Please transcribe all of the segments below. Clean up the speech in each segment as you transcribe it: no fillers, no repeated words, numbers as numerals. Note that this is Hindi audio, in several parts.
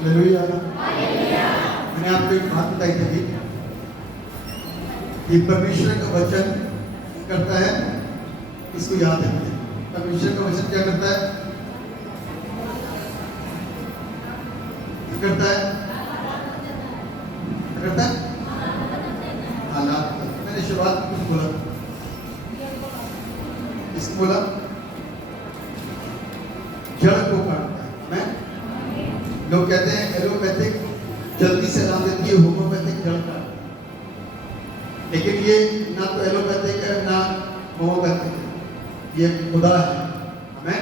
हालेलुया। मैंने आपको एक बात बताई थी कि परमेश्वर का वचन करता है, इसको याद रखते हैं। परमेश्वर का वचन क्या करता है? करता है, करता है हालात। मैंने शुरुआत में कुछ बोला, इसको बोला जड़ को काटता है। मैं लोग कहते हैं एलोपैथिक जल्दी से आराम देती है, होम्योपैथिक जड़ काटता है, लेकिन ये ना तो एलोपैथिक है ना होम्योपैथिक है, ये खुदा है। हमें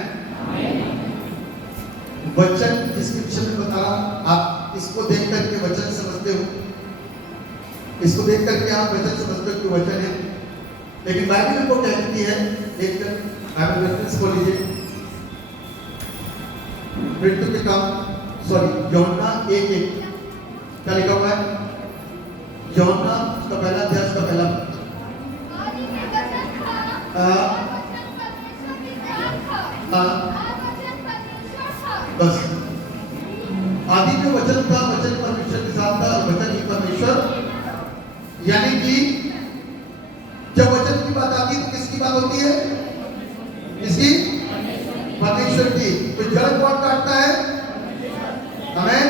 वचन जिसके विषय में बता रहा हूं, आप इसको देख करके वचन समझते हो, इसको देख करके आप वचन समझते हो कि वचन है। लेकिन बाइबल को कहती है, देखकर बाइबल रेफरेंस को लीजिए, मृत्यु के काम यूहन्ना 1:1 क्या लिखा हुआ है? यूहन्ना उसका पहला अध्याय उसका पहला बस आदि में वचन था, वचन परमेश्वर के साथ था, वचन ही परमेश्वर। यानी कि जब वचन की बात आती है तो किसकी बात होती है? किसकी? परमेश्वर की। तो जड़ कौन काटता है? हमें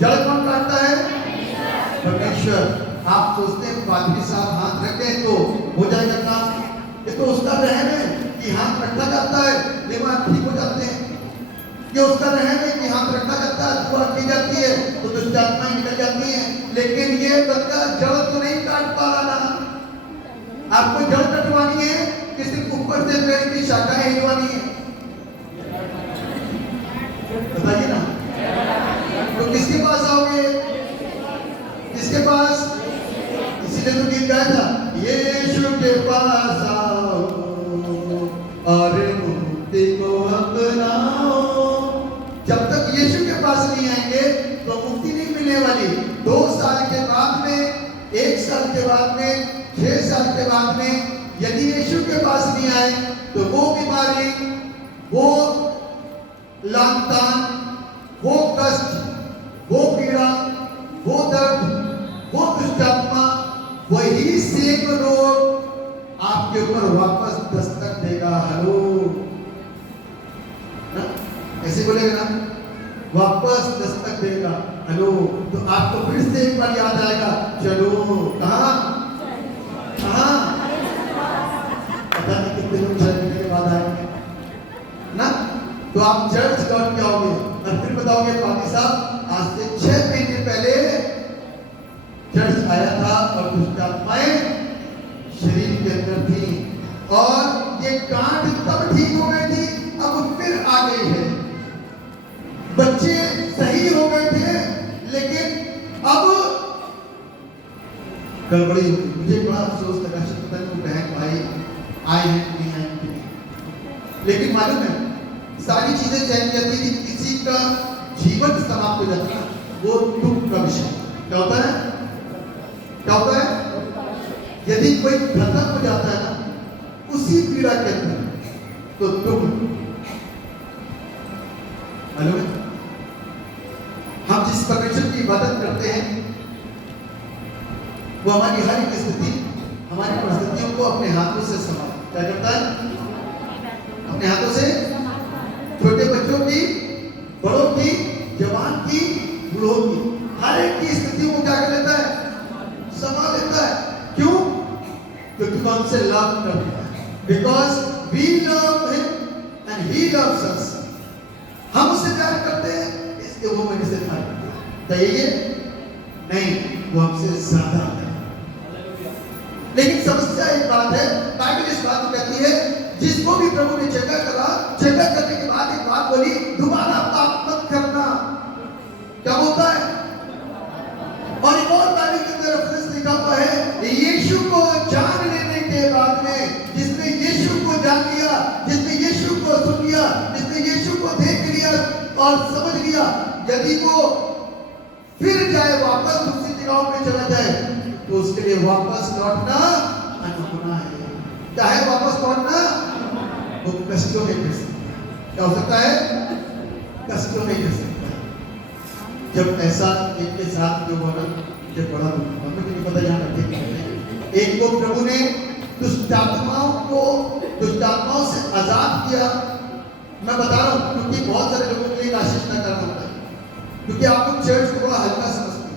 जड़ कौन काटता है? परमेश्वर। आप सोचते हैं पादरी साहब हाथ रखते हैं तो हो जाएगा काम, ये तो उसका रहम है कि हाथ रखा जाता है, बीमार ठीक हो जाते हैं। ये उसका रहम है कि हाथ रखा जाता है, दुआ की जाती है तो दुष्ट आत्माएं निकल जाती हैं। लेकिन ये बंदा जड़ तो नहीं काट पा रहा ना। आपको जड़ कटवानी है कि सिर्फ ऊपर से पेड़ की शाखाएं हिलवानी है? बताइए ना। तो किसके पास आओगे? किसके पास? इसीलिए तो गीत गाया था, यीशु के पास आओ और मुक्ति को अपनाओ। जब तक यीशु के पास नहीं आएंगे तो मुक्ति नहीं मिलने वाली। 2 साल के बाद में, 1 साल के बाद में, 6 साल के बाद में यदि यीशु के पास नहीं आए तो वो बीमारी, वो लांतान, वो कष्ट, वो पीड़ा, वो दर्द, वो दुष्ट आत्मा, वही सेम रोग आपके ऊपर वापस दस्तक देगा। हेलो, ऐसे बोलेगा ना, वापस दस्तक देगा। हेलो, तो आपको फिर से एक बार याद आएगा, चलो कहां कहां, पता नहीं कितने लोग चलने के बाद आएंगे ना। तो आप चर्च लौट के आओगे और फिर बताओगे पादी साहब आज से 6 महीने पहले चर्च आया था और दुष्ट आत्माएं शरीर के अंदर थी और ये गांठ तब ठीक हो गई थी, अब फिर आ गई है। बच्चे सही हो गए थे लेकिन अब गड़बड़ी हो गई। मुझे बड़ा अफसोस लगा, पता नहीं बहन भाई आए हैं नहीं आए नहीं। लेकिन मालूम है सारी चीजें चैन जाती थी, किसी का जीवन समाप्त हो जाता है, वो दुख का विषय क्या होता है? क्या होता है? यदि कोई खत्म हो जाता है ना उसी पीड़ा के अंदर तो दुख। हेलो, हम जिस परमेश्वर की इबादत करते हैं वो हमारी हर एक स्थिति, हमारी परिस्थितियों को अपने हाथों से संभाल क्या करता है? अपने हाथों से। छोटे बच्चों की, बड़ों की, जवान की, बूढ़ों की, हर एक की स्थितियों को क्या कर लेता है? संभाल लेता है। क्यों? क्योंकि वह हमसे लव करता है। Because we love him and he loves us. हम उससे प्यार करते हैं इसलिए वो मेरे से प्यार करता है। तो ये नहीं, वो हमसे ज्यादा है। लेकिन समस्या एक बात है, बाइबल इस बात को कहती है जिसको भी प्रभु ने जगह करा, जगह करने के बाद एक बात बोली, दोबारा पाप मत करना। क्या बोलता है? और एक और बाइबल के अंदर रेफरेंस लिखा हुआ है, यीशु को जान लेने के बाद में, जिसने यीशु को जान लिया, जिसने यीशु को सुन लिया, जिसने यीशु को देख लिया और समझ लिया, यदि वो फिर जाए वापस दूसरी जगहों पे चला जाए तो उसके लिए वापस लौटना अनहोना है। क्या है वापस लौटना? वो कष्टों में कर सकता है। क्या हो सकता है? कष्टों में कर सकता है। जब ऐसा इनके साथ जो हुआ ना, जब बड़ा दुख हुआ, मुझे नहीं पता यहाँ बैठे नहीं। एक को प्रभु ने दुष्ट आत्माओं से आजाद किया। मैं बता रहा हूँ क्योंकि बहुत सारे लोगों के लिए आशीष न करना होता है, क्योंकि आप लोग चर्च को बड़ा हल्का समझते हैं।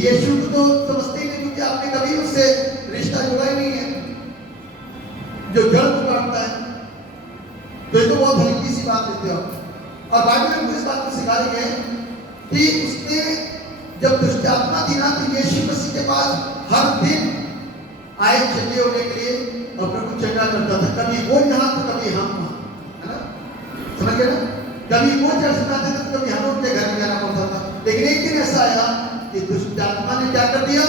यीशु को तो समझते ही नहीं, क्योंकि आपने कभी उससे रिश्ता जुड़ा ही नहीं है जो जड़ को काटता है। तो ये तो बहुत हल्की सी बात देते हो आप। और बाइबल में इस बात को सिखा रही है कि उसने जब दुष्ट आत्मा थी ना, तो यीशु मसीह के पास हर दिन आए चंगे होने के लिए और प्रभु चंगा करता था। कभी वो यहाँ तो कभी हम वहाँ, है ना, समझ गए ना? कभी वो चर्च में आते थे तो कभी हम उनके घर में जाना पड़ता था। लेकिन एक दिन ऐसा आया कि दुष्ट आत्मा ने क्या कर दिया,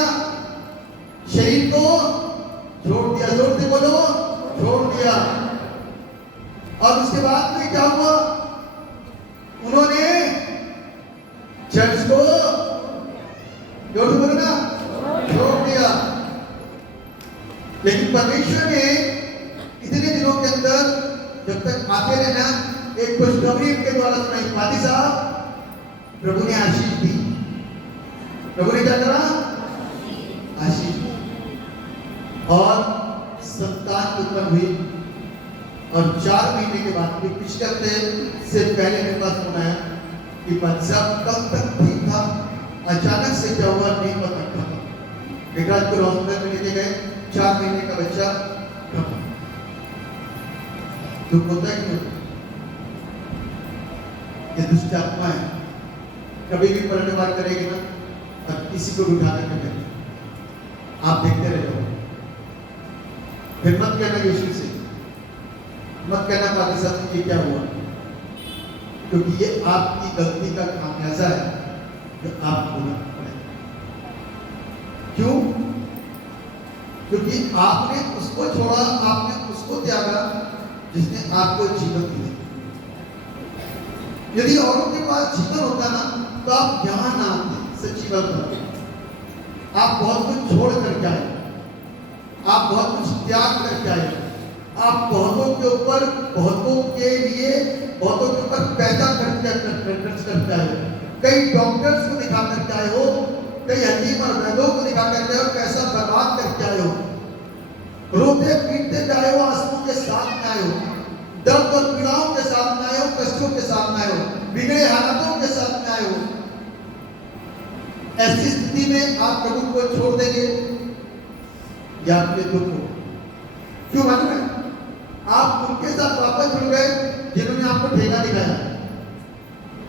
शरीर को छोड़ दिया। जोर से बोलो, छोड़ दिया। और उसके बाद में क्या हुआ, उन्होंने चर्च को जोर से बोलो ना, छोड़ दिया। लेकिन परमेश्वर ने इतने दिनों के अंदर जब तक आते रहे ना, एक खुशखबरी उनके द्वारा सुनाई। पादी साहब, प्रभु ने आशीष दी। प्रभु ने क्या करा, आशीष दी। और संतान उत्पन्न हुई। और 4 महीने के बाद, पिछले हफ्ते से पहले मेरे पास फोन आया कि बच्चा कब तक ठीक था, अचानक से क्या हुआ नहीं पता था। एक रात को हॉस्पिटल में लेके गए, 4 महीने का बच्चा खत्म। दुख होता है क्यों? ये दुष्ट आत्मा है, कभी भी पलटवार करेगी ना, अब किसी को भी उठा कर करेगी। आप देखते रह जाओ। फिर मत कहना यीशु से, मत कहना पादी साहब ये क्या हुआ, क्योंकि ये आपकी गलती का खामियाजा है जो आपको भुगतना पड़ेगा। क्यों? क्योंकि आपने उसको छोड़ा, आपने उसको त्यागा जिसने आपको जीवन दिया। यदि औरों के पास जीवन होता ना, तो आप यहां ना आते। सच्ची बात है, आप बहुत कुछ छोड़ करके आए, आप बहुत कुछ त्याग करके आए, आप बहुतों के ऊपर, बहुतों के लिए, बहुतों के ऊपर पैसा खर्च करके आए हो। कई डॉक्टर्स को दिखा करके आए हो, कई हकीम और वैद्यों को दिखा करके आए हो, पैसा बर्बाद करके आए हो, रोते पीटते भी आए हो, आंसुओं के साथ में आए हो, दर्द और पीड़ाओं के साथ में आए हो, कष्टों के साथ में आए हो, बिगड़े हालातों के साथ में आए हो। ऐसी स्थिति में आप प्रभु को छोड़ देंगे या आपके दुख हो? क्यों मालूम है? आप उनके साथ वापस जुड़ गए जिन्होंने आपको ठेका दिखाया।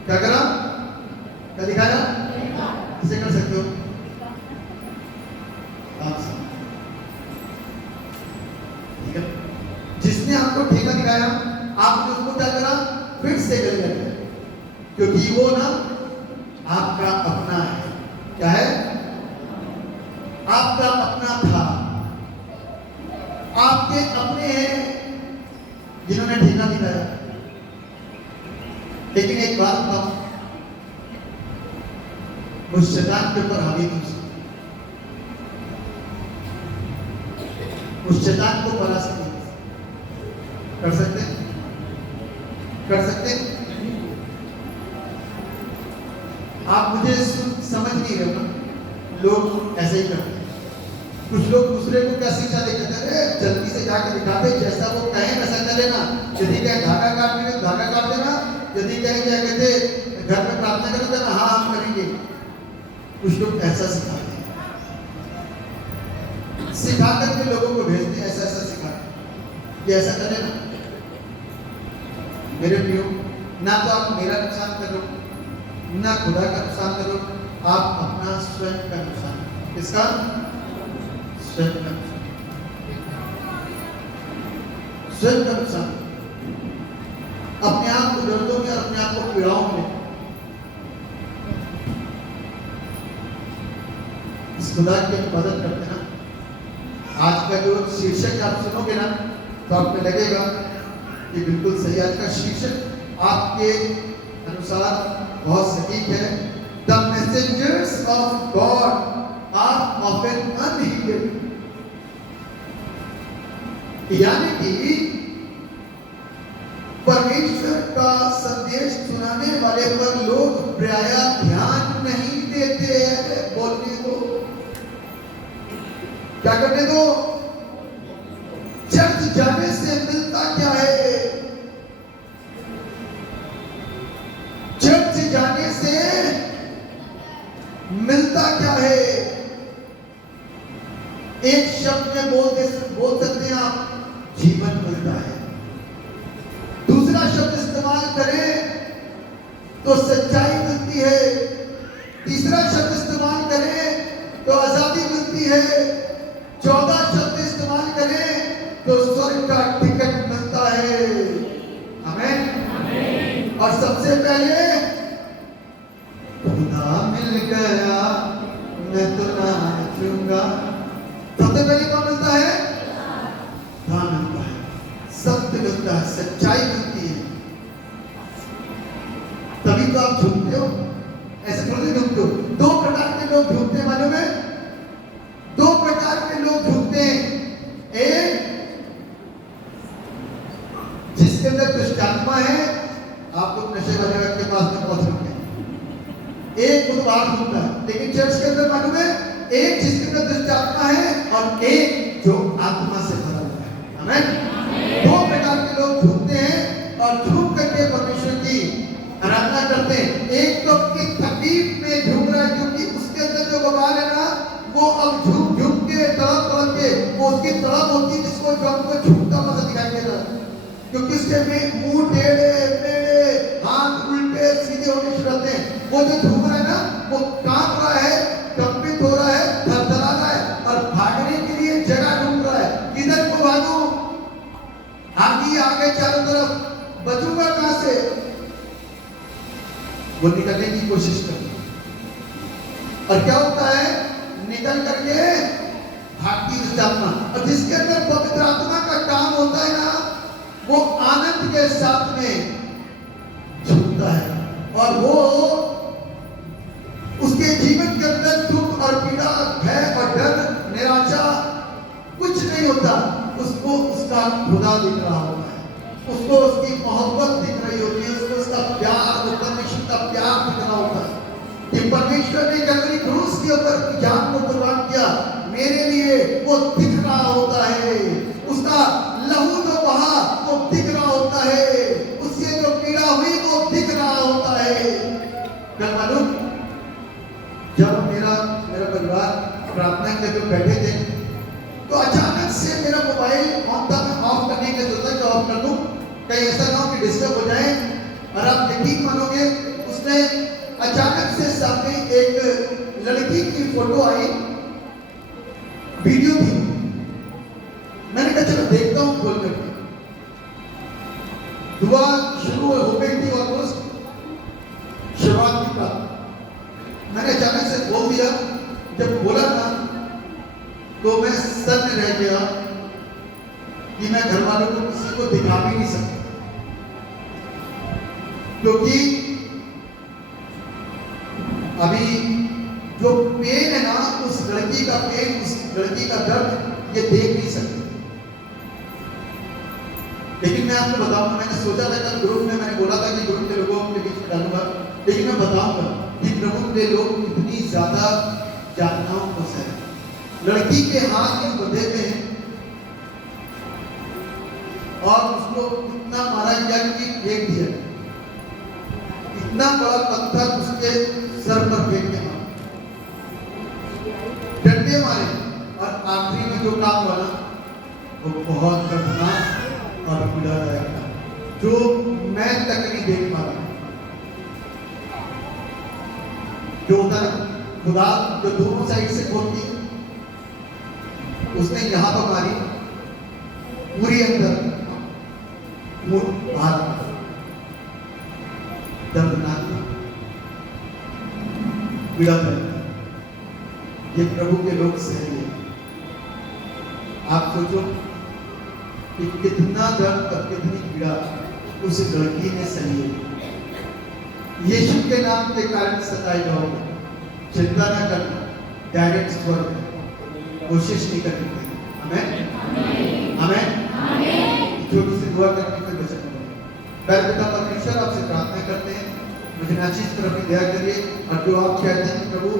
क्या करा? क्या दिखाया? किसे कर सकते हो आप? ठीक है, जिसने आपको ठेका दिखाया, आपने उसको क्या करा? फिर से गले लगे, क्योंकि वो ना आपका अपना है। क्या है? आपका अपना था, आपके अपने हैं जिन्होंने ठेका दिखाया। लेकिन एक बात बताओ, उस शैतान के ऊपर हावी नहीं हो सकते, उस शैतान को परास्त नहीं कर सकते। कर सकते? आप मुझे समझ नहीं रहे ना? लोग ऐसे ही करते हैं। कुछ लोग दूसरे को क्या शिक्षा देते हैं, जल्दी से जाके दिखा दे, जैसा वो कहे वैसा कर लेना। यदि कहे धागा काटने में धागा काट देना, यदि कहे क्या कहते घर में प्रार्थना कर देना, हाँ हम करेंगे। कुछ लोग ऐसा सिखाते हैं, सिखा करके लोगों को भेजते हैं, ऐसा ऐसा सिखा कि ऐसा कर लेना। मेरे प्रियो, ना तो आप मेरा नुकसान करो, ना खुदा का नुकसान करो, आप अपना स्वयं का नुकसान। किसका? स्वयं का नुकसान, स्वयं का नुकसान। अपने आप को दर्दों में, अपने आप को पीड़ाओं में इस खुदा की मदद करते ना। आज का जो शीर्षक आप सुनोगे ना, तो आपको लगेगा कि बिल्कुल सही। आज का शीर्षक आपके अनुसार बहुत सटीक है। The messengers of God are often unheeded। यानी कि परमेश्वर का संदेश सुनाने वाले पर लोग प्रायः ध्यान क्या करने दो। चर्च जाने से मिलता क्या है? चर्च जाने से मिलता क्या है? एक शब्द में बोल सकते हैं आप, जीवन मिलता है। दूसरा शब्द इस्तेमाल करें तो सच्चाई मिलती है। तीसरा शब्द इस्तेमाल करें तो आजादी मिलती है। 14 शब्द इस्तेमाल करें तो स्वर्ग का टिकट मिलता है। आमीन। और सबसे पहले खुदा मिल गया मैं तो नाचूंगा। सबसे पहले कौन मिलता है? खुदा मिलता है, सत्य मिलता है, सच्चाई मिलती है। तभी तो आप झूठते हो, ऐसे थोड़ी झूठते हो। 2 प्रकार के लोग झूठते हैं, मालूम है? 2 प्रकार के लोग झूठते हैं। एक जिसके अंदर दुष्टात्मा है, आप लोग नशे वाले व्यक्ति के पास में पहुंच सकते हैं। एक बुधवार झूठता है, लेकिन चर्च के अंदर मालूम है, एक जिसके अंदर दुष्टात्मा है और एक जो आत्मा से भरा हुआ है। आमीन। 2 प्रकार के लोग झूठते हैं और झूठ करके परमेश्वर की आराधना करते हैं। एक तो अपनी तकलीफ में झूम रहा है, क्योंकि उसके अंदर जो बवाल है ना, वो अब झूम झूम के तड़प के वो उसकी तड़प होती है, जिसको जो हमको झूठता हुआ दिखाई दे रहा है। क्योंकि उसके में मुंह टेढ़े मेढ़े, हाथ उल्टे सीधे होने शुरू होते हैं। वो जो झूम रहा है ना, वो कांप रहा है, कंपित हो रहा है, थरथरा रहा है और भागने के लिए जगह ढूंढ रहा है। किधर को भागूं? आगे चारों तरफ, बचूंगा कहां से? वो निकलने की कोशिश करता है और क्या होता है? निकल करके भागती दुष्टात्मा। और जिसके अंदर पवित्र आत्मा का काम होता है ना, वो आनंद के साथ में झूमता है और वो उसके जीवन के अंदर दुख और पीड़ा, भय और डर, निराशा कुछ नहीं होता। उसको उसका खुदा दिख रहा होता है, उसको उसकी मोहब्बत दिख रही होती है, उसको उसका प्यार, परमेश्वर का प्यार दिख रहा होता है कि परमेश्वर ने कलवरी क्रूस के ऊपर अपनी जान को कुर्बान किया मेरे लिए। वो दिख रहा होता है, उसका लहू जो बहा वो दिख रहा होता है, उससे जो पीड़ा हुई वो दिख रहा होता है। कल मालूम, जब मेरा परिवार प्रार्थना के लिए बैठे थे, तो अचानक से मेरा मोबाइल ऑन था। मैं ऑफ करने के सोचा कि ऑफ कर दूं, कहीं ऐसा ना हो कि डिस्टर्ब हो जाए। और आप यकीन मानोगे, उसने अचानक से सामने एक लड़की की फोटो आई, वीडियो थी। मैंने कहा चलो देखता हूं खोल करके। दुआ शुरू हो गई थी, ऑलमोस्ट शुरुआत की बात। मैंने अचानक से बोल दिया। जब बोला ना तो मैं सन्न रह गया कि मैं घर वालों को किसी को दिखा भी नहीं सकता, क्योंकि अभी जो पेन है ना, उस लड़की का पेन, उस लड़की का दर्द ये देख नहीं सकते। लेकिन मैं आपको बताऊंगा, मैंने सोचा था कल ग्रुप में, मैंने बोला था कि ग्रुप के लोगों के बीच में डालूंगा, लेकिन मैं बताऊंगा कि प्रभु के लोग कितनी ज्यादा यातनाओं को सहे। लड़की के हाथ में बंधे हुए हैं और उसको इतना मारा गया कि फेंक दिया, इतना बड़ा पत्थर उसके सर पर फेंक के मारा, डंडे मारे। और आखिरी में जो काम हुआ ना, वो बहुत दर्दनाक और पीड़ादायक था, जो मैं तक नहीं देख पा रहा। जो होता है खुदा जो दोनों साइड से खोलती है, उसने यहां पर मारी, पूरी अंदर बाहर, दर्दनाक पीड़ा था। ये प्रभु के लोग सही है। आप सोचो कि कितना दर्द और कितनी पीड़ा उस लड़की ने सही है। यीशु के नाम के कारण सताए जाओगे, चिंता न करना, डायरेक्ट स्वर्ग कोशिश नहीं करनी चाहिए। आमीन आमीन। छोटी सी दुआ करके फिर वचन पढ़ेंगे। पिता परमेश्वर, आपसे प्रार्थना करते हैं, मुझे नाचीज पर अपनी दया करिए, और जो आप कहते हैं प्रभु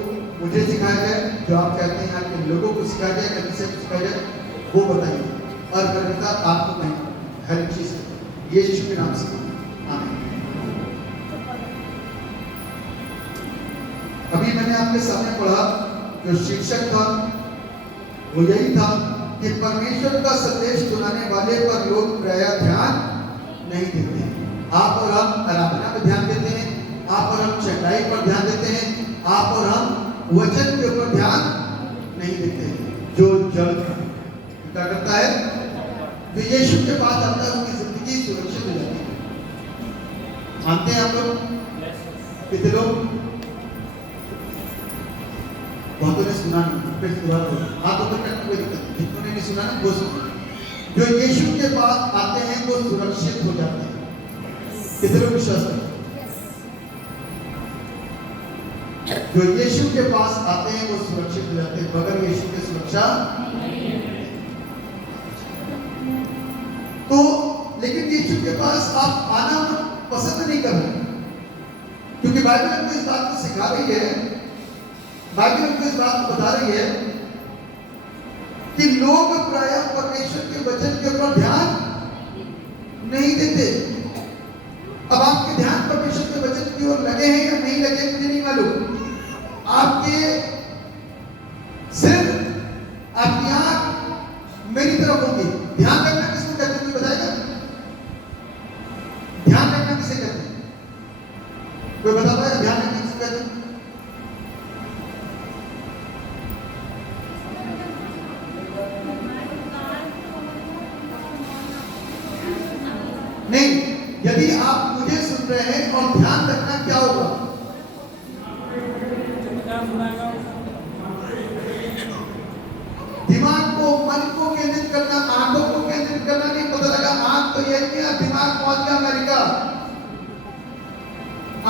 मुझे सिखाया जाए, जो आप चाहते हैं आपके लोगों को सिखाया जाए, कभी से सिखाया जाए, वो बताइए। और कर्मता आपको कहें हर चीज यीशु के नाम से आमीन। अभी मैंने आपके सामने पढ़ा जो शीर्षक था वो यही था कि परमेश्वर का संदेश सुनाने वाले पर लोग प्रायः ध्यान नहीं देते। आप और हम आराधना पर ध्यान देते हैं, आप और हम चंगाई पर ध्यान देते हैं, आप और हम वचन के ऊपर ध्यान नहीं देते। जो जड़ क्या करता है, जो यीशु के पास आता है उसकी जिंदगी सुरक्षित हो जाती है। मानते हैं आप लोग? कितने लोग? बहुतों ने सुना नहीं, फिर दोबारा बोलो। हाथों पर करना कोई दिक्कत नहीं, जितनों ने नहीं सुना ना वो सुनो। जो यीशु के पास आते हैं वो सुरक्षित हो जाते हैं। कितने लोग विश्वास करते हैं? जो यीशु के पास आते हैं वो सुरक्षित हो जाते हैं, बगैर यीशु के सुरक्षा। तो लेकिन यीशु के पास आप आना पसंद नहीं कर रहे, क्योंकि बाइबल हमको इस बात को सिखा रही है, बाइबल हमको इस बात को बता रही है कि लोग प्रायः परमेश्वर के वचन के ऊपर ध्यान नहीं देते। अब आपके ध्यान परमेश्वर के वचन की ओर लगे हैं या नहीं लगे मुझे नहीं मालूम। आपके सिर, आपकी आंख मेरी तरफ होगी। ध्यान रखना किसको कहते हैं, कोई बताएगा? ध्यान रखना किसे कहते हैं? कोई बता पाएगा ध्यान रखना किसको कहते हैं? नहीं, यदि आप मुझे सुन रहे हैं और ध्यान रखना क्या होगा? दिमाग को, मन को केंद्रित करना, आंखों को केंद्रित करना नहीं। पता लगा आंख तो यही है, दिमाग पहुंच गया अमेरिका।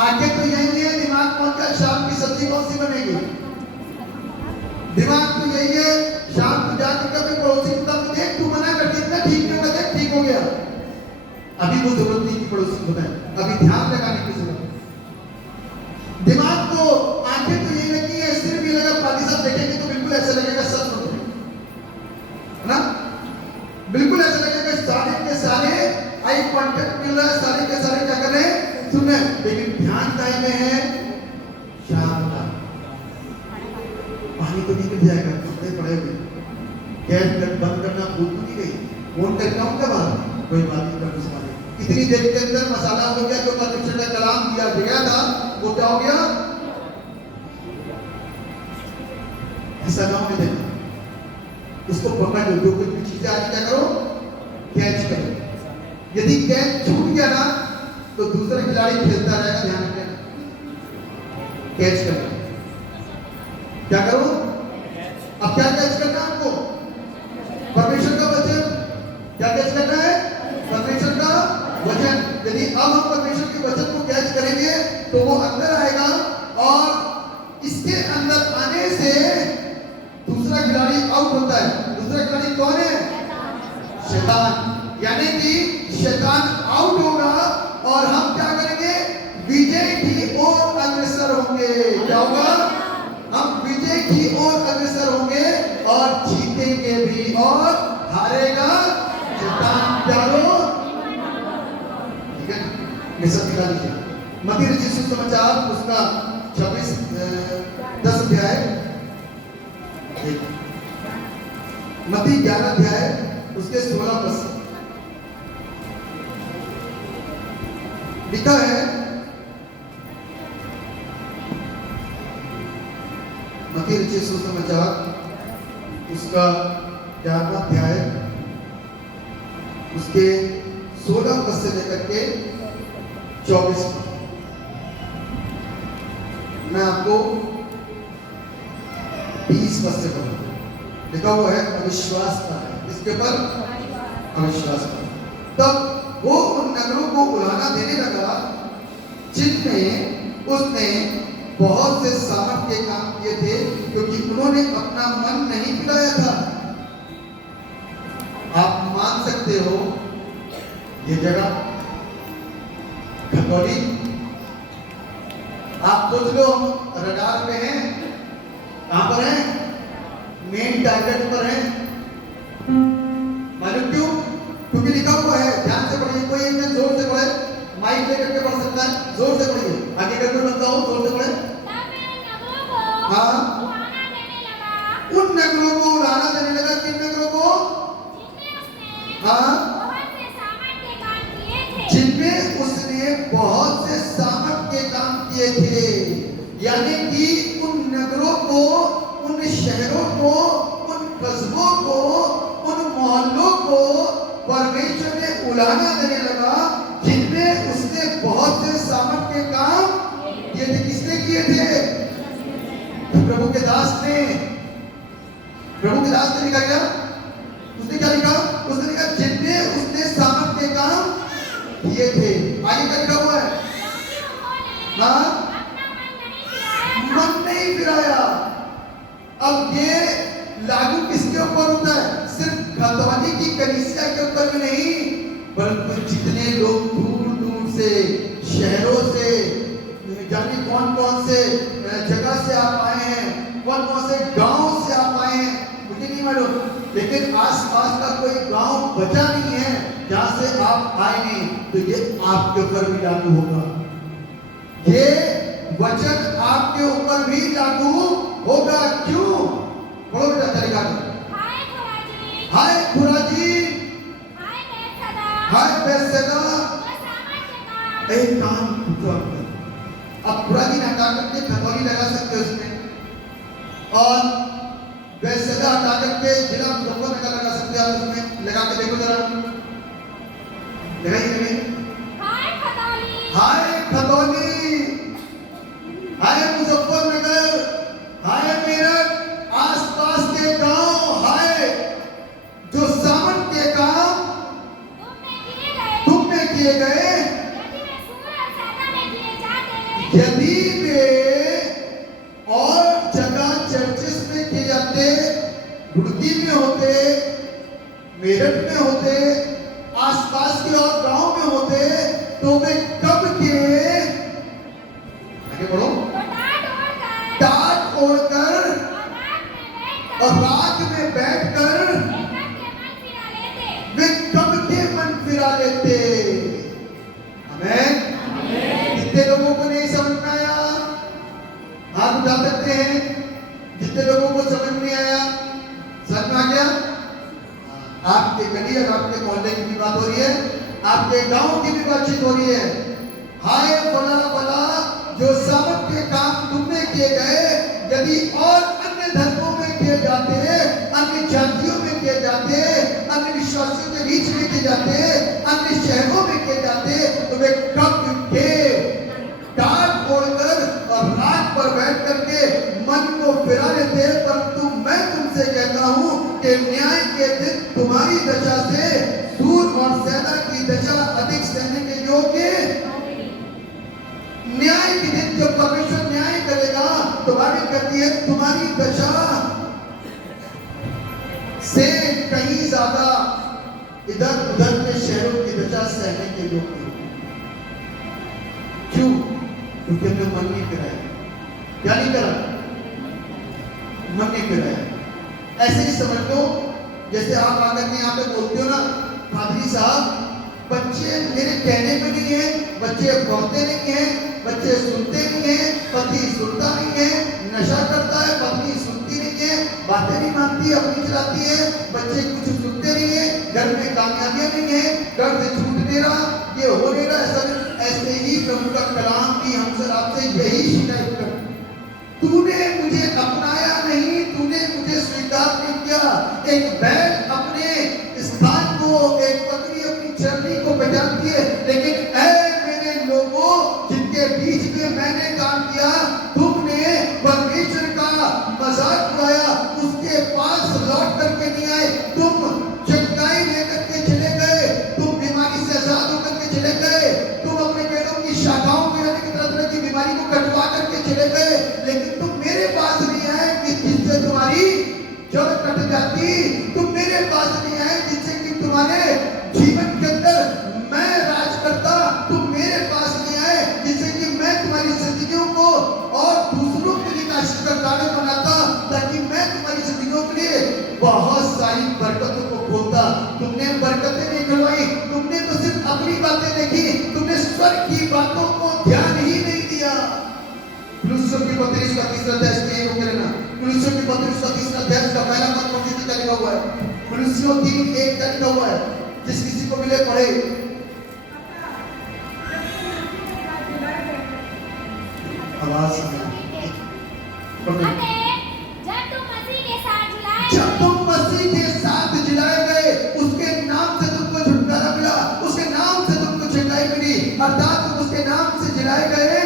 आंखें तो यही है, दिमाग पहुंच गया शाम की सब्जी कौन सी बनेगी। दिमाग तो यही है, शाम को जाकर कभी पड़ोसी को तब देख तू मना कर दिया, ठीक नहीं होगा, देख ठीक हो गया। अभी वो जरूरत नहीं कि पड़ोसी को बताएं, अभी ध्यान लगाने की जरूरत है। दिमाग को, आंखें तो यही लगी है, सिर भी लगा, पादी साहब देखेंगे तो बिल्कुल ऐसा लगेगा सच बोल रहे हैं ना, बिल्कुल ऐसा लगेगा सारे के सारे आई कांटेक्ट मिल रहा है, सारे के सारे क्या कर रहे हैं, सुन रहे हैं। लेकिन ध्यान टाइम में है शाम का। पानी तो निकल जाएगा, कपड़े पड़े हुए, गैस बंद करना भूल तो नहीं गई, फोन करना हूं क्या बात, कोई बात नहीं कर सकते। इतनी देर के अंदर मसाला हो गया, जो परमेश्वर का कलाम दिया गया था वो क्या हो गया, ऐसा ना होने देना। उसको पकड़ लो, जो कुछ भी चीजें आती क्या करो, कैच करो। यदि कैच छूट गया ना तो दूसरा खिलाड़ी खेलता रहेगा, ध्यान रखना। कैच करो, क्या करो, अब क्या कैच करना है आपको, परमेश्वर का वचन। क्या कैच करना है, परमेश्वर का वचन। यदि अब हम परमेश्वर के वचन को कैच करेंगे तो वो अंदर आएगा, और इसके अंदर आने से दूसरा खिलाड़ी आउट होता है। दूसरा खिलाड़ी कौन है, शैतान। यानी कि शैतान आउट होगा और हम क्या करेंगे, विजय की ओर अग्रसर होंगे। क्या होगा, हम विजय की ओर अग्रसर होंगे और जीतेंगे भी, और हारेगा शैतान। प्यारो ठीक है, ये सब निकाल लीजिए। मत्ती रचित सुसमाचार उसका 10 अध्याय, मत्ती 11 अध्याय उसके 16 पद लिखा है। मत्ती रचित सुसमाचार उसका 11वां अध्याय उसके 16 पद से लेकर के 24 पद। मैं आपको 20 पद से पढ़ूंगा। लिखा हुआ है अविश्वास का है, इसके ऊपर अविश्वास का। तब वो उन नगरों को उड़ाना देने लगा जिनमें उसने बहुत से सामर्थ के काम किए थे, क्योंकि उन्होंने अपना मन नहीं फिराया था। आप मान सकते हो ये जगह खतौली, आप सोच लो हम रडार पे हैं, कहां पर है? मेन टारगेट पर है। मालूम क्यों? क्योंकि लिखा हुआ है, ध्यान से पढ़िए, कोई एक जन जोर से पढ़े, माइक लेकर के पढ़ सकता है, जोर से पढ़िए, आगे कर कोई बंदा हो जोर से पढ़े। हाँ, उन नगरों को उड़ाना देने लगा, किन नगरों को? हाँ, जिनमें उसने बहुत से सामर्थ के काम किए थे। यानी कि उन नगरों को, उन शहरों को, उन कस्बों को, उन मोहल्लों को परमेश्वर ने उड़ाना देने लगा, जिनमें उसने बहुत से सामर्थ के काम किए थे। किसने किए थे? प्रभु के दास ने। प्रभु के दास ने लिखा क्या? उसने क्या लिखा? उसने लिखा जिनमें उसने सामर्थ के काम किए थे। आगे क्या लिखा हुआ है? हाँ, मन नहीं फिराया। अब ये लागू किसके ऊपर होता है? सिर्फ खतौनी की कलीसिया के ऊपर भी नहीं, परंतु जितने लोग दूर दूर से, शहरों से, जाने कौन कौन से जगह से आप आए हैं, कौन कौन से गांव से आप आए हैं, मुझे नहीं मालूम, लेकिन आसपास का कोई गांव बचा नहीं है जहां से आप आए नहीं, तो ये आपके ऊपर भी लागू होगा। ये वचन आपके ऊपर भी लागू होगा। क्यों? बोलो बेटा, तरीका हाय खुराजीन, हाय बेसदा, एक काम पूछो। अब खुराजीन हटा करके खतौनी लगा सकते हो इसमें, और बेसदा हटा करके जिला मुजफ्फरनगर लगा सकते हो आप इसमें। लगा के देखो जरा, लगाइए। हाय खतौनी, हाय मुजफ्फरनगर, हाय मेरठ, आसपास के गांव, हाय जो सामर्थ के काम तुम में किए गए, यदि वे और जगह चर्चिस में किए जाते, रुड़की में होते, मेरठ में होते, आसपास के और गांव में होते, तो वे कब किए? आगे बढ़ो। टाट ओढ़कर और रात में बैठकर वे कब के मन फिरा लेते। आमीन। जितने लोगों को नहीं समझ में आया हाथ उठा सकते हैं। जितने लोगों को समझ नहीं आया, समझ में आ गया? आपके गली और आपके मोहल्ले की भी बात हो रही है, आपके गांव की भी बातचीत हो रही है। हाय फला फला जो सामर्थ के काम तुमने किए गए, यदि और अन्य धर्मों में किए जाते, अन्य जातियों में किए जाते, अन्य विश्वासियों के बीच में किए जाते, अन्य शहरों में किए जाते, तो वे कब के टाट ओढ़कर और रात पर बैठ करके मन को फिरा लेते। परंतु मैं तुमसे कहता हूं कि न्याय के दिन तुम्हारी दशा से सूर और सेना की दशा अधिक सहने के योग्य। न्याय के दिन जब परमेश्वर न्याय करेगा तो बाइबल कहती है तुम्हारी दशा से कहीं ज्यादा इधर उधर के शहरों की दशा सहने के योग्य। क्यों? क्योंकि हमने मन नहीं कराया। क्या नहीं करा? मन नहीं कराया। ऐसे ही समझ लो, जैसे आप आकर के यहाँ पे बोलते हो ना, पादरी साहब बच्चे मेरे कहने पे नहीं है, बच्चे पढ़ते नहीं है, बच्चे सुनते नहीं है, पति सुनता नहीं है, नशा करता है, पत्नी सुनती नहीं है, बातें नहीं मानती, अपनी चलाती है, बच्चे कुछ सुनते नहीं है, घर में कामयाबियां नहीं है, घर से छूट नहीं रहा, ये हो नहीं रहा। ऐसे ही प्रभु का कलाम भी हमसे आपसे यही शिकायत कर, तूने मुझे अपनाया नहीं, तूने मुझे स्वीकार नहीं किया। एक बैल अपने स्थान को, एक बकरी अपनी चरनी को पहचानती है, लेकिन ऐ मेरे लोगों जिनके बीच में मैंने काम किया, तुमने परमेश्वर का मजाक उड़ाया, उसके पास लौट करके नहीं आए, तुम चंगाई लेकर के चले गए, तुम बीमारी से आजाद होकर के चले गए, तुम अपने पेड़ों की शाखाओं में यानी कि तरह-तरह की बीमारी को कटवा करके चले गए, लेकिन तुम मेरे पास नहीं आए कि जिससे तुम्हारी जड़ कट जाती, तुम मेरे पास नहीं आए जिससे कि तुम्हारे जीवन के अंदर मैं राज करता, तुम मेरे पास नहीं आए जिससे कि मैं तुम्हारी जिंदगियों को और दूसरों के लिए आशीष का कारण बनाता। की 32 का 3रा अध्याय इसके 1 होकर लेना। कुलुस्सियों की 32 का 3रा अध्याय का पहला पद पढ़ने का लिखा हुआ है। कुलुस्सियों 3:1 का लिखा हुआ है। जिस किसी को मिले पढ़े। आवाज पढ़े। जब तुम मसीह के साथ जिलाए गए, उसके नाम से तुमको छुटकारा मिला, उसके नाम से तुमको छुटाई मिली, अर्थात तुम उसके नाम से जिलाए गए,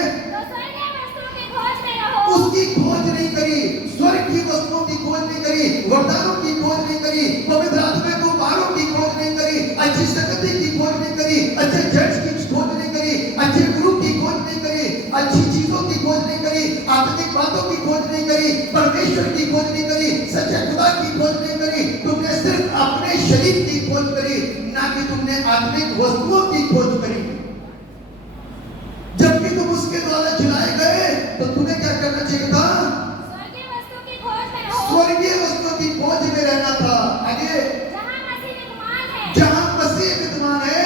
उसकी खोज नहीं करी, स्वर्ग की वस्तुओं की खोज नहीं करी, वरदानों की खोज नहीं करी, पवित्र आत्मा को बारों की खोज नहीं करी, अच्छी संगति की खोज नहीं करी, अच्छे चर्च की खोज नहीं करी, अच्छे गुरु की खोज नहीं करी, अच्छी चीजों की खोज नहीं करी, आत्मिक बातों की खोज नहीं करी, परमेश्वर की खोज नहीं करी, सच्चे खुदा की खोज नहीं करी। तुमने सिर्फ अपने शरीर की खोज करी, ना कि तुमने आत्मिक वस्तुओं की खोज करी। जबकि तुम उसके द्वारा जिलाए गए, तो तुम्हें क्या करना चाहिए था? स्वर्गीय वस्तुओं की खोज में रहना था। आगे, जहां मसीह विद्यमान है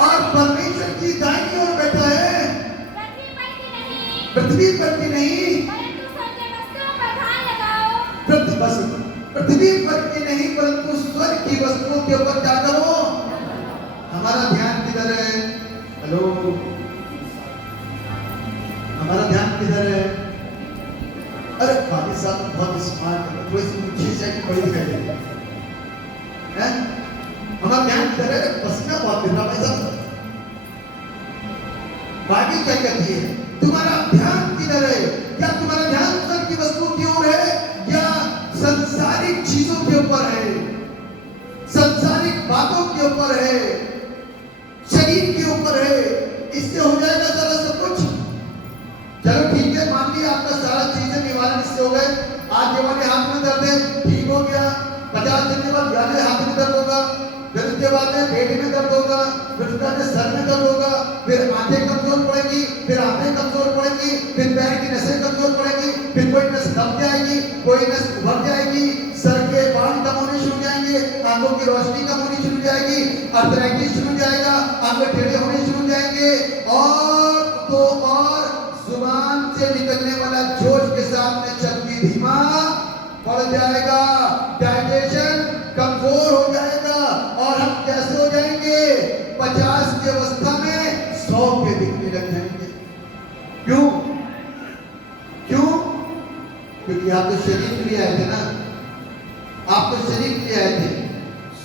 और परमेश्वर की दाहिनी ओर बैठा है, पृथ्वी पर की नहीं, पृथ्वी पर की नहीं, परंतु स्वर्ग की वस्तुओं के ऊपर क्या करो? हमारा ध्यान किधर है? हेलो, हमारा ध्यान किधर है? अरे भाई साहब बहुत स्मार्ट है, कोई मुझे चाहिए बड़ी दिखाई दे हैं? हमारा ध्यान किधर है? पसीना बहुत गिर रहा भाई साहब। बाइबल क्या कहती है? तुम्हारा ध्यान किधर है? क्या तुम्हारा ध्यान स्वर्ग की वस्तुओं की ओर है या संसारिक चीजों के ऊपर है, संसारिक बातों के ऊपर है, शरीर के ऊपर है? इससे हो जाएगा सारा सब कुछ। चलो ठीक है, मान लिया आपका सारा चीजें निवारण इससे हो गए। आज हमारे हाथ में दर्द है, ठीक हो गया। 50 दिन के बाद जाने हाथ में दर्द होगा, फिर उसके बाद में पेट में दर्द होगा, फिर उसके बाद सर में दर्द होगा, फिर आंखें कमजोर पड़ेगी, फिर आंखें कमजोर पड़ेगी, फिर पैर की नसें कमजोर पड़ेगी, फिर कोई नस दब जाएगी, कोई नस उभर जाएगी, सर के बाल कम होने शुरू जाएंगे, आंखों की रोशनी कम होनी शुरू जाएगी, आर्थराइटिस शुरू जाएगा, आंखें टेढ़े होने शुरू जाएंगे, और तो और जुबान से निकलने वाला जोश के साथ में चलती धीमा पड़ जाएगा, डाइजेशन कमजोर हो जाएगा, और हम कैसे हो जाएंगे? 50 की अवस्था में 100 के दिखने लग जाएंगे। क्यों? क्यों? क्योंकि आप तो शरीर के लिए आए थे ना, आप तो शरीर के लिए आए थे,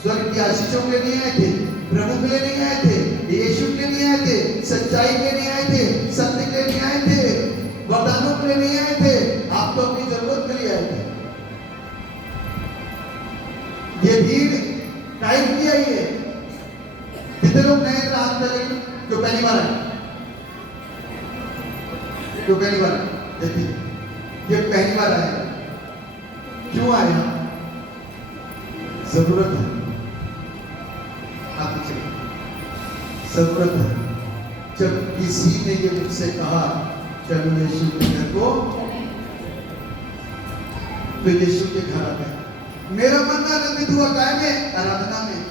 स्वर्ग की आशीषों के लिए आए थे, प्रभु के लिए नहीं आए थे, यीशु के लिए नहीं आए थे, सच्चाई के लिए नहीं आए थे, सत्य के लिए नहीं आए थे, वरदानों के लिए नहीं आए थे, आप तो अपनी जरूरत के लिए आए थे। ये भीड़ टाइम की आई है। कितने लोग नए हाथ में लेकिन जो पहली बार आए, जो पहली बार देखिए, ये पहली बार आए। क्यों आए? जरूरत है, आप चलिए, जरूरत है। जब किसी ने ये मुझसे कहा चलो यीशु के घर को, तो यीशु के घर आ गए। मेरा मन आनंदित हुआ काय में? आराधना में,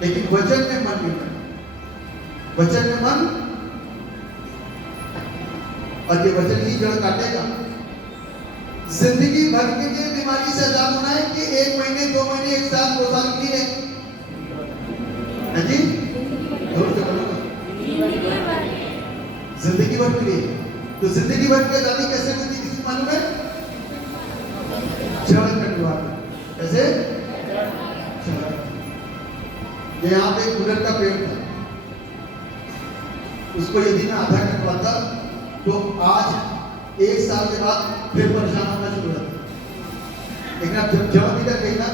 लेकिन वचन में मन नहीं बना। वचन में मन, और ये वचन ही जड़ काटेगा। जिंदगी भर के लिए बीमारी से आजाद होना है कि 1 महीने 2 महीने 1 साल 2 साल के लिए? जी जोर से बोलो। जिंदगी भर के लिए। तो जिंदगी भर की आजादी कैसे मिलती किसी मालूम है? जड़ कटवा कैसे? यहाँ पे कूलर का पेड़ था, उसको यदि मैं आधा कटवाता तो आज 1 साल के बाद फिर परेशान होना शुरू होता। लेकिन अब जब जड़ निकल गई ना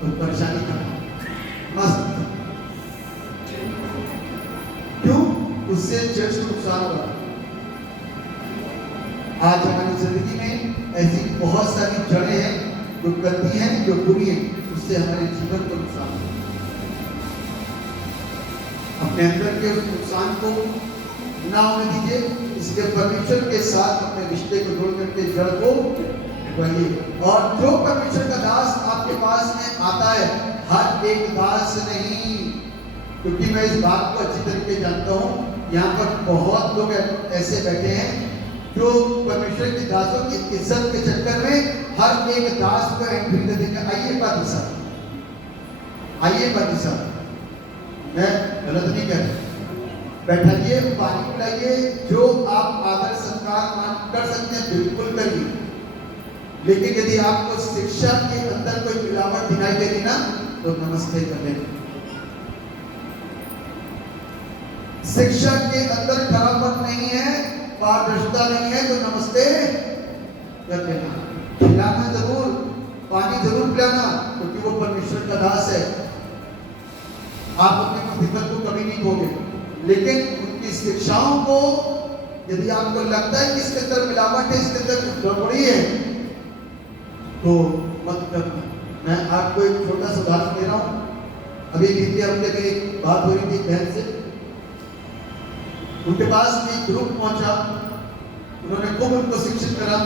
तो परेशानी खत्म, मस्त। क्यों? उससे चर्च को नुकसान हुआ। आज हमारी जिंदगी में ऐसी बहुत सारी जड़ें हैं जो गंदी हैं, जो बुरी हैं, उससे हमारे जीवन को नुकसान हुआ। अपने अंदर के उस नुकसान को ना होने दीजिए, इसलिए परमेश्वर के साथ अपने रिश्ते को जोड़ करके जड़ को निभाइए। और जो परमेश्वर का दास आपके पास में आता है, हर एक दास नहीं, क्योंकि मैं इस बात को अच्छी तरीके जानता हूँ। यहाँ पर बहुत लोग ऐसे बैठे हैं जो परमेश्वर के दासों की इज्जत के चक्कर में हर एक दास को एंट्री दे देंगे। आइए पादी साहब, आइए पादी साहब, मैं गलत नहीं कह रहा, बैठाइए, पानी पिलाइए, जो आप आदर सत्कार कर सकते हैं बिल्कुल करिए। लेकिन यदि आपको शिक्षा के अंदर कोई मिलावट दिखाई देगी ना तो नमस्ते कर लेना। शिक्षा के अंदर खराबत नहीं है, पारदर्शिता नहीं है तो नमस्ते कर लेना। खिलाना जरूर, पानी जरूर पिलाना, क्योंकि वो परमेश्वर का दास है। आप अपने प्रतिफल को कभी नहीं खोगे, लेकिन उनकी शिक्षाओं को यदि आपको लगता है कि इसके अंदर मिलावट है, इसके अंदर गड़बड़ी है, तो मत करना। मैं आपको एक छोटा सा उदाहरण दे रहा हूँ। अभी बीते हफ्ते में एक बात हो रही थी बहन से, उनके पास एक ग्रुप पहुंचा, उन्होंने खूब उनको शिक्षित करा,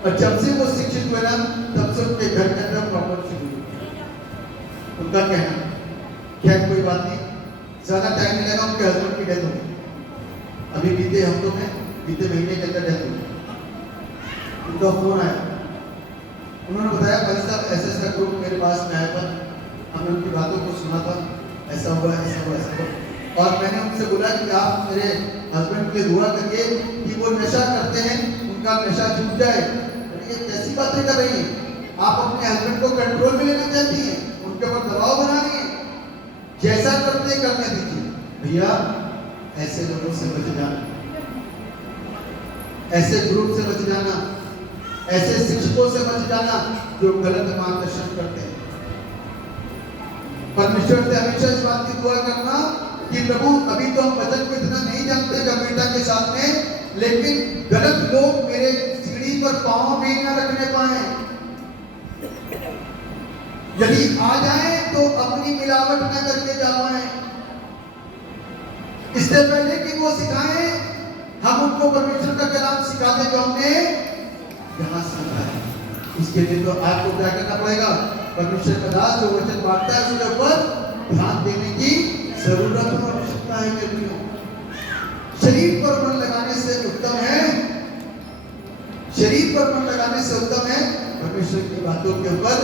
और जब से वो शिक्षित हुए ना तब से उनके घर के अंदर प्रॉब्लम शुरू हुई। उनका कहना, खैर कोई बात नहीं, ज्यादा टाइम नहीं लगा, उनके हस्बैंड की डेथ हो गई। अभी बीते हफ्तों में, बीते महीने के अंदर डेथ हो गई। उनका फोन आया, उन्होंने बताया भाई साहब ऐसा ऐसा ग्रुप मेरे पास में आया था, हमने उनकी बातों को सुना था, ऐसा हुआ ऐसा हुआ ऐसा हुआ, और मैंने उनसे बोला कि आप मेरे हस्बैंड के लिए दुआ करिए कि वो नशा करते हैं, उनका नशा छूट जाए। ये कैसी बातें कर रही हैं? आप अपने हस्बैंड को कंट्रोल में लेना चाहती हैं, उनके ऊपर दबाव बना रही हैं। जैसा करते करने दीजिए भैया, ऐसे लोगों से बच जाना, ऐसे ग्रुप से बच जाना, ऐसे शिक्षकों से बच जाना जो गलत मार्गदर्शन करते हैं। परमेश्वर से हमेशा इस बात की दुआ करना कि प्रभु अभी तो हम वचन को इतना नहीं जानते गंभीरता के साथ में, लेकिन गलत लोग मेरे सीढ़ी पर पांव भी न रखने पाए। यदि आ जाए तो अपनी मिलावट न करके जा पाए। इससे पहले कि वो सिखाएं, हम उनको परमेश्वर का कलाम सिखा दें जो हमने यहाँ सीखा है। इसके लिए तो आपको क्या करना पड़ेगा? परमेश्वर का दास जो वचन बांटता है उसके ऊपर ध्यान देने की जरूरत और आवश्यकता है। मेरे प्रियो, शरीर पर मन लगाने से उत्तम है, शरीर पर मन लगाने से उत्तम है परमेश्वर की बातों के ऊपर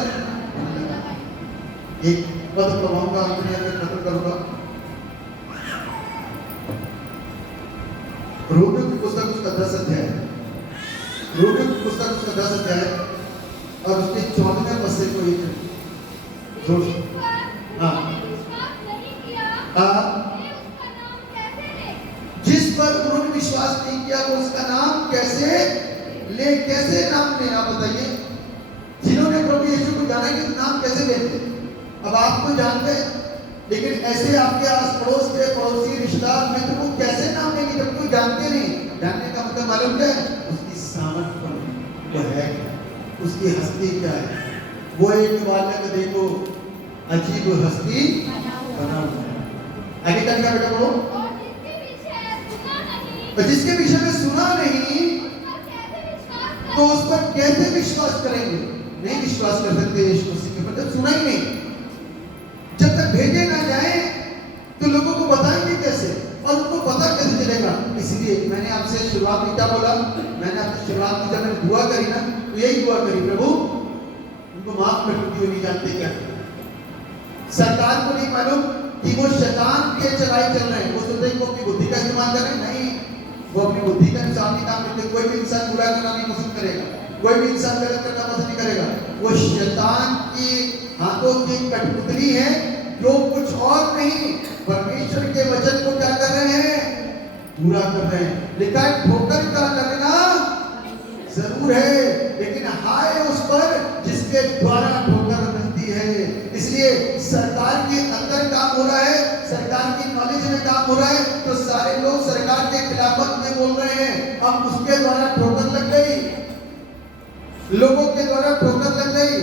मन लगाना। एक पद प्रभाऊंगा, खत्म करूंगा। रोमियो की पुस्तक उसका 10 अध्याय, रोमियो की पुस्तक उसका 10 अध्याय और उसके 14वें पद से कोई जिस पर उन्होंने विश्वास नहीं किया वो उसका नाम कैसे ले, कैसे नाम ले? आप बताइए, जिन्होंने प्रभु यीशु को जाना कि नाम कैसे लेते? अब आप तो जानते हैं, लेकिन ऐसे आपके आस पड़ोस के पड़ोसी रिश्तेदार मित्र को कैसे नाम लेंगे जब कोई जानते नहीं? जानने का मतलब मालूम क्या है? उसकी सामर्थ पर वो है, उसकी हस्ती क्या है। वो एक बालक देखो अजीब हस्ती बना हुआ है। आगे क्या लिखा बेटा बोलो? जिसके विषय में सुना नहीं तो उस पर कैसे विश्वास करेंगे? नहीं विश्वास कर सकते यीशु मसीह के ऊपर जब सुना ही नहीं। जब तक भेजे ना जाए तो लोगों को बताएंगे कैसे, और उनको पता कैसे चलेगा? इसलिए मैंने आपसे शुरुआत में क्या बोला? मैंने आपसे शुरुआत में जब मैंने दुआ करी ना तो यही दुआ करी, प्रभु उनको माफ कर दीजिए, नहीं जानते क्या। सरकार को नहीं मालूम कि वो शैतान के चढ़ाई चल रहे हैं, वो सोचते हैं वो अपनी बुद्धि का इस्तेमाल कर रहे हैं। नहीं, वो अपनी बुद्धि का अनुसार नहीं काम करते। कोई भी इंसान बुरा करना नहीं पसंद करेगा, कोई भी इंसान गलत करना पसंद नहीं करेगा। वो शैतान की हाथों की कठपुतली है जो कुछ और नहीं, परमेश्वर के वचन को क्या कर रहे हैं? पूरा कर रहे हैं। लिखा है ठोकर का लगना जरूर है, लेकिन हाय उस पर जिसके द्वारा ठोकर मिलती है। इसलिए सरकार के अंदर काम हो रहा है, सरकार की नॉलेज में काम हो रहा है, तो सारे लोग सरकार के खिलाफत में बोल रहे हैं। अब उसके द्वारा ठोकर लग गई, लोगों के द्वारा ठोकर लग गई,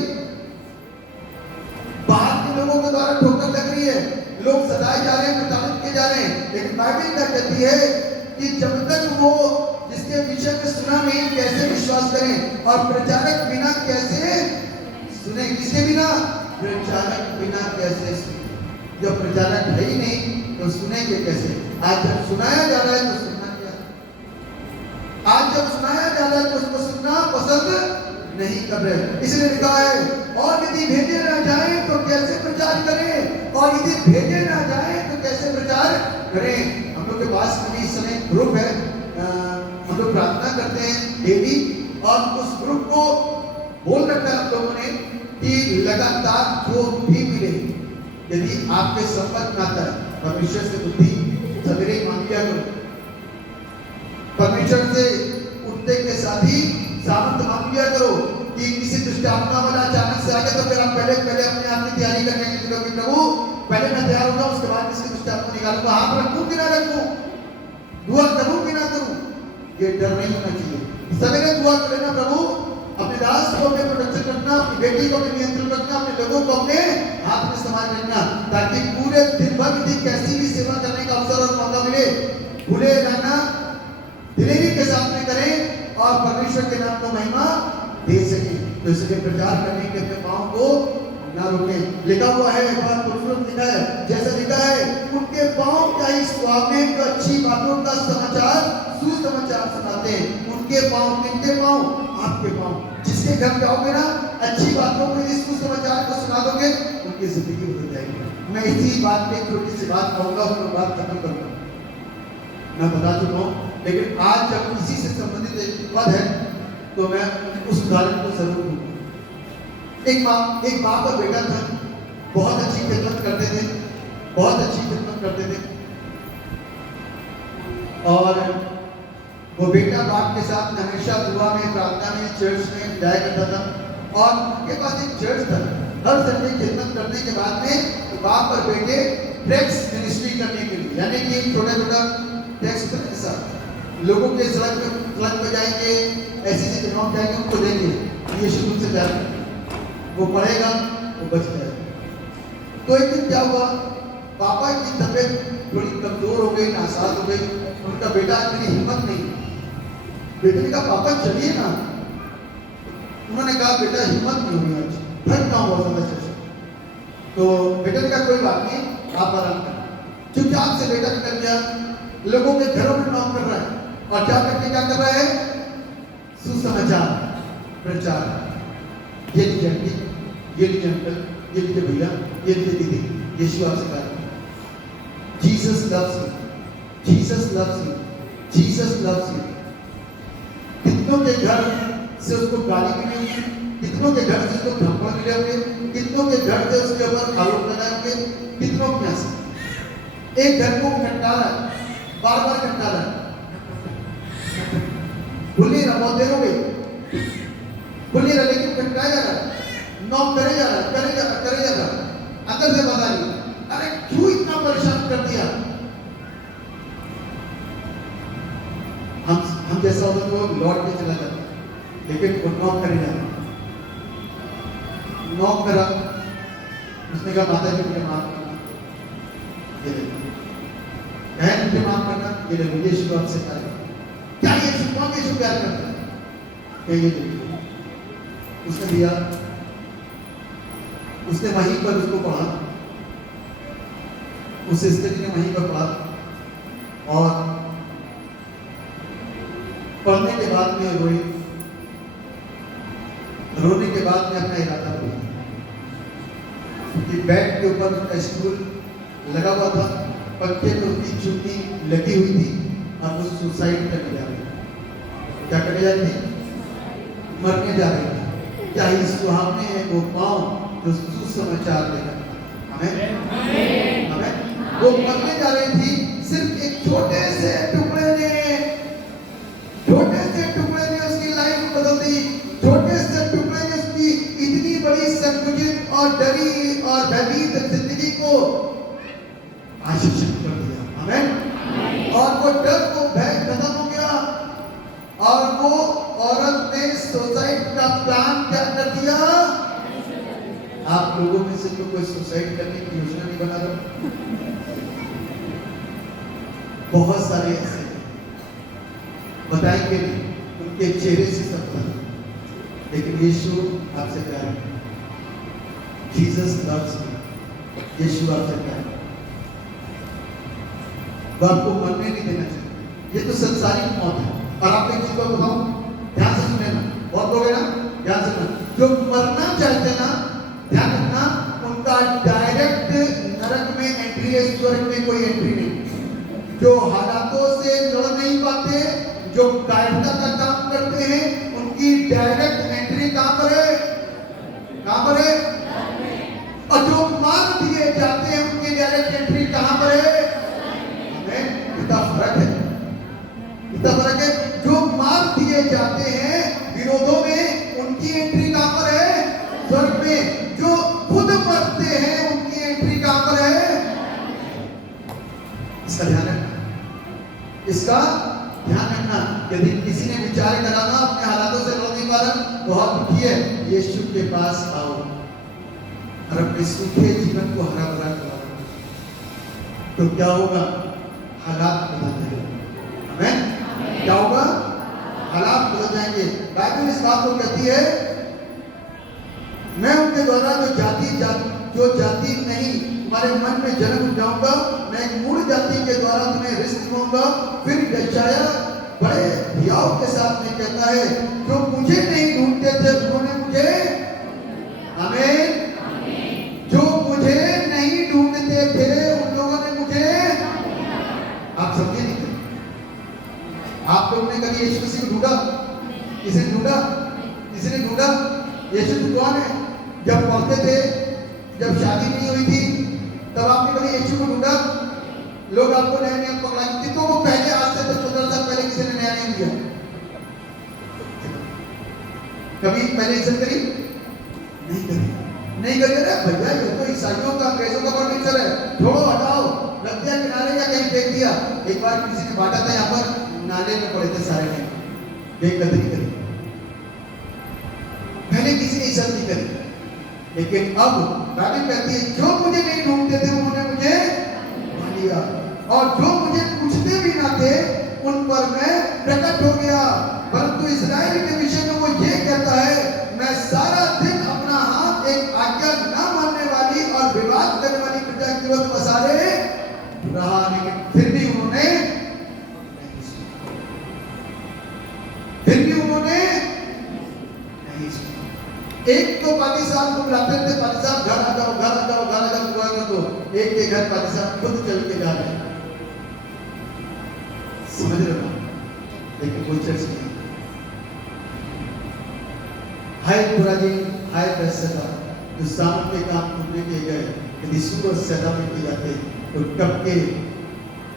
बाहर के लोगों के द्वारा ठोकर लग रही है, लोग सताए जा रहे हैं, प्रताड़ित किए जा रहे हैं। लेकिन बाइबल क्या कहती है कि जब तक वो जिसके विषय में सुना नहीं कैसे विश्वास करें, और प्रचारक बिना कैसे सुने? किसके बिना? प्रचारक बिना कैसे सुने? जब प्रचारक है ही नहीं तो सुनेंगे कैसे? आज जब सुनाया जा रहा है तो सुनना क्या? आज जब सुनाया पसंद नहीं कर रहे। इसलिए लिखा है, और यदि भेजे ना जाए तो कैसे प्रचार करें, और यदि भेजे ना जाए तो कैसे प्रचार करें। हम लोग के पास अभी इस समय ग्रुप है, हम लोग प्रार्थना करते हैं डेली, और उस ग्रुप को बोल रखा है हम लोगों ने कि लगातार जो भी मिले, यदि आपके संपर्क में आता है, परमेश्वर से बुद्धि सवेरे मांग लिया करो, परमेश्वर से उठते के साथ ही सामर्थ मांग लिया करो। कि किसी दुष्ट आत्मा वाला अचानक से आ गया तो फिर आप पहले अपने आप की तैयारी करने की कि प्रभु पहले मैं तैयार होता हूं, उसके बाद किसी दुष्ट आत्मा निकालूंगा, हाथ रखूं कि ना रखूं, दुआ करूं कि ना करूं, ये डर नहीं होना चाहिए। सवेरे दुआ कर लेना, प्रभु अपने दास को अपने प्रोटेक्शन रखना, अपनी बेटी को अपने नियंत्रण रखना, अपने लोगों को अपने हाथ में संभाल रखना, ताकि पूरे दिन भर यदि कैसी भी सेवा करने का अवसर और मौका मिले, भूले जाना, दिलेरी के साथ में करें और परमेश्वर के नाम को महिमा दे सके। तो इसलिए प्रचार करने के अपने पाँव को ना रोकें। लिखा हुआ है, बहुत खूबसूरत लिखा है, जैसा लिखा है, उनके पाँव क्या ही सुहावने अच्छी बातों का समाचार सुसमाचार सुनाते हैं। उनके पाँव, किनके पाँव? आपके पाँव। जिसके घर जाओगे ना, अच्छी बातों को, इस सुसमाचार को सुना दोगे, उनकी जिंदगी बदल जाएगी। मैं इसी बात पे छोटी सी बात कहूंगा और बात खत्म करूंगा। मैं बता चुका हूँ, लेकिन आज जब इसी से संबंधित एक पद है तो मैं उस उदाहरण को जरूर दूंगा। एक बाप और बेटा था, बहुत अच्छी खिदमत करते थे, बहुत अच्छी खिदमत करते थे, और वो बेटा बाप के साथ हमेशा दुआ में, प्रार्थना में, चर्च में जाया करता था। और उनके पास एक चर्च था, हर संडे खिदमत करने के बाद में तो बाप और बेटे ट्रैक्स मिनिस्ट्री करने के लिए, यानी कि छोटा छोटा टैक्स के साथ लोगों के सड़क पे जाएंगे, ऐसी जगहों पे जाएंगे, उनको देंगे, ये शुरू से जाएंगे, वो पढ़ेगा, वो बच जाएगा। तो एक दिन क्या हुआ, पापा की तबीयत थोड़ी कमजोर हो गई, नासाज हो गई, उनका बेटा इतनी हिम्मत नहीं, बेटे ने कहा पापा चलिए ना, उन्होंने कहा बेटा हिम्मत नहीं हुई, आज थक ना हुआ ज्यादा चर्चा। तो बेटे ने कहा कोई बात नहीं, आप आराम करें। चुपचाप से बेटा निकल गया, लोगों के घरों में काम कर रहा है, और क्या करके क्या कर रहा है? सुसमाचार प्रचार। ये लीजिए आंटी, ये लीजिए अंकल, ये लीजिए भैया, ये लीजिए दीदी, यीशु आपसे कहा Jesus loves you, Jesus loves you, Jesus loves you. कितनों के घर से उसको गाली मिली होगी, कितनों के घर से उसको थप्पड़ मिले होंगे, कितनों के घर से उसके ऊपर आरोप लगाए होंगे, कितनों के से एक घर को खटका रहा है, बार बार खटका रहा है, भूलिए ना, बहुत देर हो गई, भूलिए ना, लेकिन खटकाया जा रहा है, नॉक करे जा रहा है, करे जा रहा है, अंदर से बता रही, अरे क्यों इतना परेशान कर दिया। हम जैसा होता तो लौट के चला जाता, लेकिन वो नॉक करे जा रहा, नॉक करा, उसने कहा माता जी मुझे माफ करना, ये देखो, बहन मुझे माफ करना, ये देखो, यीशु आपसे प्यार करता है। क्या यीशु, कौन यीशु प्यार करता है? क्या ये देखो, उसने दिया, उसने वहीं पर उसको पढ़ा, उस स्त्री ने वहीं पर पढ़ा, और पढ़ने के बाद में रोई, रोने के बाद में अपना इरादा बोला कि बेड के ऊपर उसका स्टूल लगा हुआ था, पंखे पे उसकी चुन्नी लगी हुई थी, और वो सुसाइड करने जा रही थी। क्या करने जा रही थी? मरने जा रही थी। क्या ही सुहावने हैं वो पाँव जो सुसमाचार लेकर, हमें वो मरने जा रही थी। सिर्फ एक छोटे से टुकड़े ने उसकी लाइफ बदल दी। छोटे से टुकड़े ने उसकी इतनी बड़ी संकुचित और डरी और भयभीत जिंदगी को आशीषित कर दिया। आमीन। और वो डर, वो भय खत्म हो गया, और वो औरत ने सुसाइड का प्लान क्या कर दिया? आप लोगों में से तो कोई सुसाइड करने की योजना नहीं बना रहा, बहुत सारे ऐसे बताएंगे नहीं, उनके चेहरे से सब पता, लेकिन यीशु आपसे प्यार है। जीसस लव्स यू, यीशु आपसे प्यार है। वो आपको मरने नहीं देना चाहिए, ये तो संसारिक मौत है। और आप एक चीज को बताऊं, ध्यान से सुने ना, बहुत लोग है ना, ध्यान से जो मरना चाहते हैं ना, ध्यान रखना, उनका डायरेक्ट नरक में एंट्री है, स्वर्ग में कोई एंट्री नहीं। जो हालातों से लड़ नहीं पाते, जो कायरता का काम करते हैं, उनकी डायरेक्ट एंट्री कहां पर है? कहां पर है? और जो मार दिए जाते हैं, उनकी डायरेक्ट एंट्री कहां पर है? इतना फर्क है, इतना फर्क है। जो मार दिए जाते हैं विरोधों में, उनकी एंट्री कहां पर है? स्वर्ग में। जो खुद मरते हैं, उनकी एंट्री कहां पर है? इसका ध्यान रखना, इसका ध्यान रखना। यदि किसी ने विचार करा ना, अपने हालातों से लड़ नहीं पा रहा, तो हाथ उठिए, यीशु के पास आओ और अपने सूखे जीवन को हरा भरा करो। तो क्या होगा? हालात बदल जाएंगे। आमीन। क्या होगा? हालात बदल जाएंगे। बाइबल इस बात को कहती है, मैं उनके द्वारा जो जाति नहीं तुम्हारे मन में जन्म जाऊंगा, मैं एक मूल जाति के द्वारा तुम्हें रिश्त दूंगा। फिर यशायाह बड़े हियाव के साथ में कहता है, जो मुझे नहीं ढूंढते थे उन्होंने मुझे, आमीन, जो मुझे नहीं ढूंढते थे उन लोगों ने मुझे, आप समझे नहीं? आप लोगों ने कभी यीशु मसीह को ढूंढा? किसी ने ढूंढा? किसी ने ढूंढा? यीशु कौन है? जब पढ़ते थे, जब शादी नहीं हुई थी, तब आपने कभी यीशु को ढूंढा? लोग आपको नया नया पकड़ा, कितनों को पहले, आज से 10-15 साल पहले किसी ने नया नहीं दिया? कभी पहले इज्जत करी? नहीं करी, नहीं करी। अरे भैया, ये तो ईसाइयों का, अंग्रेजों का फर्नीचर है, छोड़ो, हटाओ, रख दिया किनारे या कहीं फेंक दिया। एक बार किसी ने बांटा था, यहाँ पर नाले में पड़े थे सारे ने, बेकदरी करी। पहले किसी ने इज्जत नहीं करी, लेकिन अब बाइबल कहती है, जो मुझे नहीं ढूंढते थे उन्होंने मुझे ढूंढ लिया, और जो मुझे पूछते भी ना थे उन पर मैं प्रकट हो गया। परंतु इस्राएल के विषय में वो ये कहता है, मैं सारा दिन अपना हाथ एक आज्ञा न मानने वाली और विवाद करने वाली प्रजा की ओर पसारे रहा, लेकिन फिर भी उन्होंने नहीं सुना। एक तो पादी साहब को बुलाते थे, पादी साहब घर आ जाओ, घर आ जाओ, घर आ जाओ, दुआ कर दो। एक के घर पादी साहब खुद चल के जा रहे हैं, समझ रहे हो? लेकिन कोई चर्च नहीं। हाय पुराजी, हाय पैसा, जो सामने के काम पूरे किए गए, यदि सुबह सदा में किए जाते तो कब के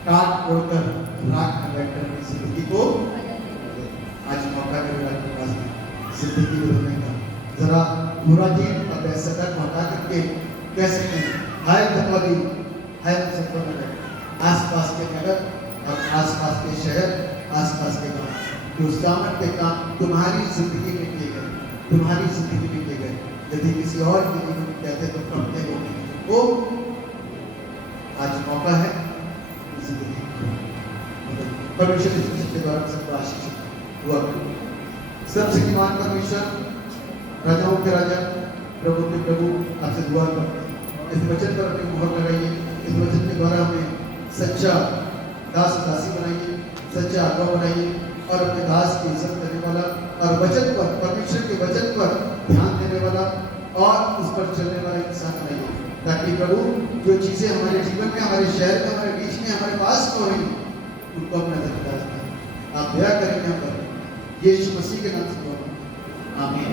काट तोड़कर राख में बैठकर अपनी जिंदगी को, आज मौका मिला आपके पास जिंदगी बदलने का। जरा पूरा जी और पैसा तक हटा करके कह सकते हैं, हाय धनवादी, हाय मुजफ्फरनगर, आसपास के नगर और आसपास के शहर, आसपास के गांव, जो सामर्थ के काम तुम्हारी जिंदगी में किए गए, तुम्हारी जिंदगी में किए गए, यदि किसी और के जीवन में कहते तो कमते होंगे, वो आज मौका है जिंदगी परमेश्वर के द्वारा सबको आशीष हुआ। सर्वशक्तिमान परमेश्वर, राजाओं के राजा, प्रभु के प्रभु, आपसे दुआ करते हैं, इस वचन पर अपनी मोहर लगाइए। इस वचन के द्वारा हमें सच्चा दास दासी बनाइए, सच्चा आज्ञा बनाइए और अपने दास की इज्जत करने वाला और वचन पर, परमेश्वर के वचन पर ध्यान देने वाला और उस पर चलने वाला इंसान बनाइए, ताकि प्रभु जो चीजें हमारे जीवन में, हमारे शहर में, हमारे बीच में, हमारे पास हो रही उनको अपना नजरअंदाज करें। आप दया करें यहाँ पर, यीशु मसीह के नाम से, आमीन।